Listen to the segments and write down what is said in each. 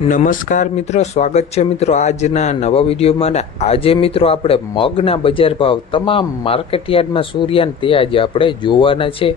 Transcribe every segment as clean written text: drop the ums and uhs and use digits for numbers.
નમસ્કાર મિત્રો, સ્વાગત છે મિત્રો આજના નવા વિડીયોમાં. ને આજે મિત્રો આપણે મગના બજાર ભાવ તમામ માર્કેટયાર્ડમાં શું રહ્યા તે આજે આપણે જોવાના છે.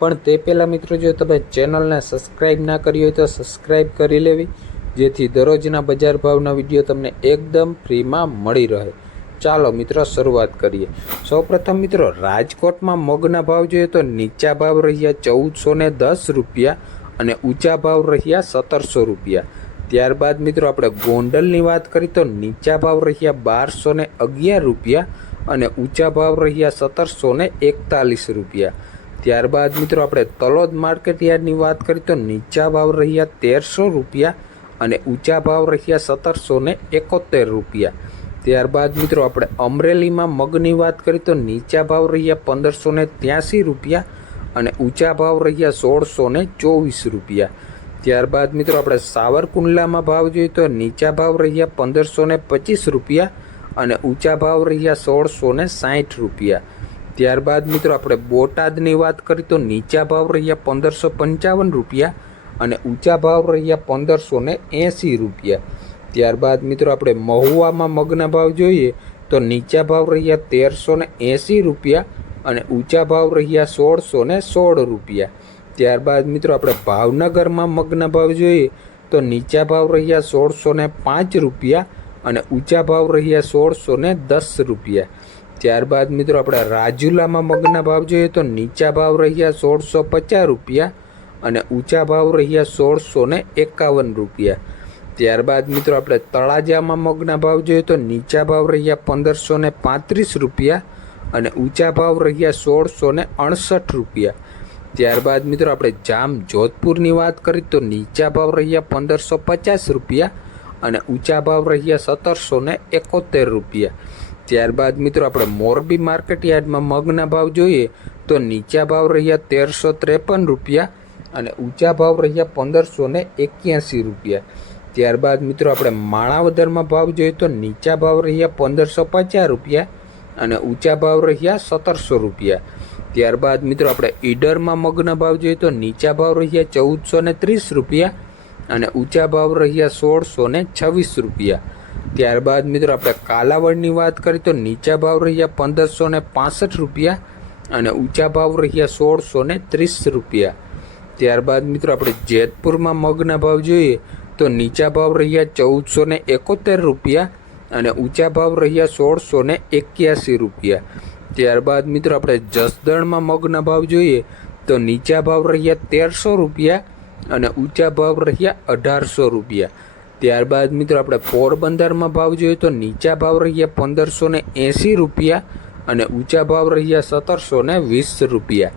પણ તે પહેલાં મિત્રો, જો તમે ચેનલને સબસ્ક્રાઈબ ના કરી હોય તો સબસ્ક્રાઈબ કરી લેવી, જેથી દરરોજના બજાર ભાવના વિડીયો તમને એકદમ ફ્રીમાં મળી રહે. ચાલો મિત્રો શરૂઆત કરીએ. સૌપ્રથમ મિત્રો, રાજકોટમાં મગના ભાવ જોઈએ તો નીચા ભાવ રહ્યા 1410 રૂપિયા અને ઊંચા ભાવ રહ્યા 1700 રૂપિયા. ત્યારબાદ મિત્રો આપણે ગોંડલની વાત કરીએ તો નીચા ભાવ રહ્યા 1211 રૂપિયા અને ઊંચા ભાવ રહ્યા 1741 રૂપિયા. ત્યારબાદ મિત્રો આપણે તલોદ માર્કેટયાર્ડની વાત કરીએ તો નીચા ભાવ રહ્યા 1300 રૂપિયા અને ઊંચા ભાવ રહ્યા 1771 રૂપિયા. ત્યારબાદ મિત્રો આપણે અમરેલીમાં મગની વાત કરીએ તો નીચા ભાવ રહ્યા 1583 રૂપિયા અને ઊંચા ભાવ રહ્યા 1624 રૂપિયા. ત્યારબાદ મિત્રો આપણે સાવરકુંડલામાં ભાવ જોઈએ તો નીચા ભાવ રહ્યા 1525 રૂપિયા અને ઊંચા ભાવ રહ્યા 1660 રૂપિયા. ત્યારબાદ મિત્રો આપણે બોટાદની વાત કરીએ તો નીચા ભાવ રહ્યા 1555 રૂપિયા અને ઊંચા ભાવ રહ્યા 1580 રૂપિયા. ત્યારબાદ મિત્રો આપણે મહુવામાં મગના ભાવ જોઈએ તો નીચા ભાવ રહ્યા 1380 રૂપિયા અને ઊંચા ભાવ રહ્યા 1616 રૂપિયા. ત્યારબાદ મિત્રો આપણે ભાવનગરમાં મગના ભાવ જોઈએ તો નીચા ભાવ રહ્યા 1605 રૂપિયા અને ઊંચા ભાવ રહ્યા 1610 રૂપિયા. ત્યારબાદ મિત્રો આપણે રાજુલામાં મગના ભાવ જોઈએ તો નીચા ભાવ રહ્યા 1650 રૂપિયા અને ઊંચા ભાવ રહ્યા 1651 રૂપિયા. ત્યારબાદ મિત્રો આપણે તળાજામાં મગના ભાવ જોઈએ તો નીચા ભાવ રહ્યા 1535 રૂપિયા અને ઊંચા ભાવ રહ્યા 1668 રૂપિયા. ત્યારબાદ મિત્રો આપણે જામ જોધપુરની વાત કરીએ તો નીચા ભાવ રહ્યા 1550 રૂપિયા અને ઊંચા ભાવ રહ્યા 1771 રૂપિયા. ત્યારબાદ મિત્રો આપણે મોરબી માર્કેટયાર્ડમાં મગના ભાવ જોઈએ તો નીચા ભાવ રહ્યા 1353 રૂપિયા અને ઊંચા ભાવ રહ્યા 1581 રૂપિયા. ત્યારબાદ મિત્રો આપણે માણાવદરમાં ભાવ જોઈએ તો નીચા ભાવ રહ્યા 1550 રૂપિયા અને ઊંચા ભાવ રહ્યા 1700 રૂપિયા. ત્યારબાદ મિત્રો આપણે ઈડરમાં મગના ભાવ જોઈએ તો નીચા ભાવ રહ્યા 1430 રૂપિયા અને ઊંચા ભાવ રહ્યા 1626 રૂપિયા. ત્યારબાદ મિત્રો આપણે કાલાવડની વાત કરીએ તો નીચા ભાવ રહ્યા 1565 રૂપિયા અને ઊંચા ભાવ રહ્યા 1630 રૂપિયા. ત્યારબાદ મિત્રો આપણે જેતપુરમાં મગના ભાવ જોઈએ તો નીચા ભાવ રહ્યા 1471 રૂપિયા અને ઊંચા ભાવ રહ્યા 1681 રૂપિયા. ત્યારબાદ મિત્રો આપણે જસદણમાં મગના ભાવ જોઈએ તો નીચા ભાવ રહ્યા 1300 રૂપિયા અને ઊંચા ભાવ રહ્યા 1800 રૂપિયા. ત્યારબાદ મિત્રો આપણે પોરબંદરમાં ભાવ જોઈએ તો નીચા ભાવ રહ્યા 1580 રૂપિયા અને ઊંચા ભાવ રહ્યા 1720 રૂપિયા.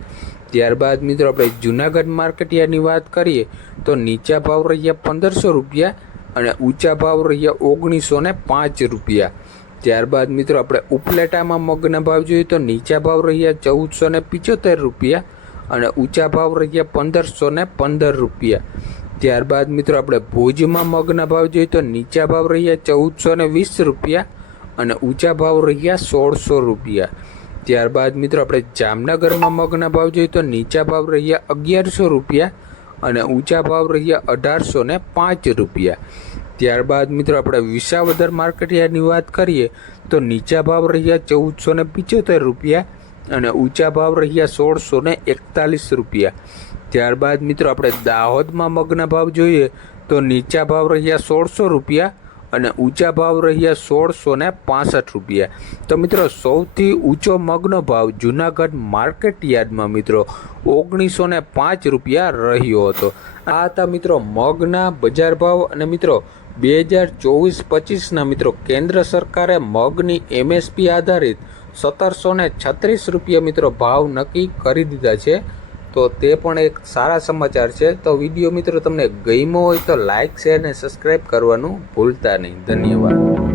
ત્યારબાદ મિત્રો આપણે જૂનાગઢ માર્કેટયાર્ડની વાત કરીએ તો નીચા ભાવ રહ્યા 1500 રૂપિયા અને ઊંચા ભાવ રહ્યા 1905 રૂપિયા. ત્યારબાદ મિત્રો આપણે ઉપલેટામાં મગના ભાવ જોઈએ તો નીચા ભાવ રહ્યા 1475 રૂપિયા અને ઊંચા ભાવ રહ્યા 1515 રૂપિયા. ત્યારબાદ મિત્રો આપણે ભુજમાં મગના ભાવ જોઈએ તો નીચા ભાવ રહ્યા 1420 રૂપિયા અને ઊંચા ભાવ રહ્યા 1600 રૂપિયા. ત્યારબાદ મિત્રો આપણે જામનગરમાં મગના ભાવ જોઈએ તો નીચા ભાવ રહ્યા 1100 રૂપિયા અને ઊંચા ભાવ રહ્યા 1805 રૂપિયા. ત્યારબાદ મિત્રો આપણે વિસાવદર માર્કેટયાર્ડની વાત કરીએ તો નીચા ભાવ રહ્યા 1475 રૂપિયા અને ઊંચા ભાવ રહ્યા 1641 રૂપિયા. ત્યારબાદ મિત્રો આપણે દાહોદમાં મગના ભાવ જોઈએ તો નીચા ભાવ રહ્યા 1600 રૂપિયા અને ઊંચા ભાવ રહ્યા 1665 રૂપિયા. તો મિત્રો સૌથી ઊંચો મગનો ભાવ જૂનાગઢ માર્કેટયાર્ડમાં મિત્રો 1905 રૂપિયા રહ્યો હતો. આ હતા મિત્રો મગના બજાર ભાવ. અને મિત્રો 2024-25ના મિત્રો કેન્દ્ર સરકારે મગની MSP આધારિત 1736 રૂપિયા મિત્રો ભાવ નક્કી કરી દીધા છે. તો તે પણ એક સારા સમાચાર છે. તો વિડીયો મિત્રો તમને ગમ્યો હોય તો લાઇક, શેર અને સબસ્ક્રાઈબ કરવાનું ભૂલતા નહીં. ધન્યવાદ.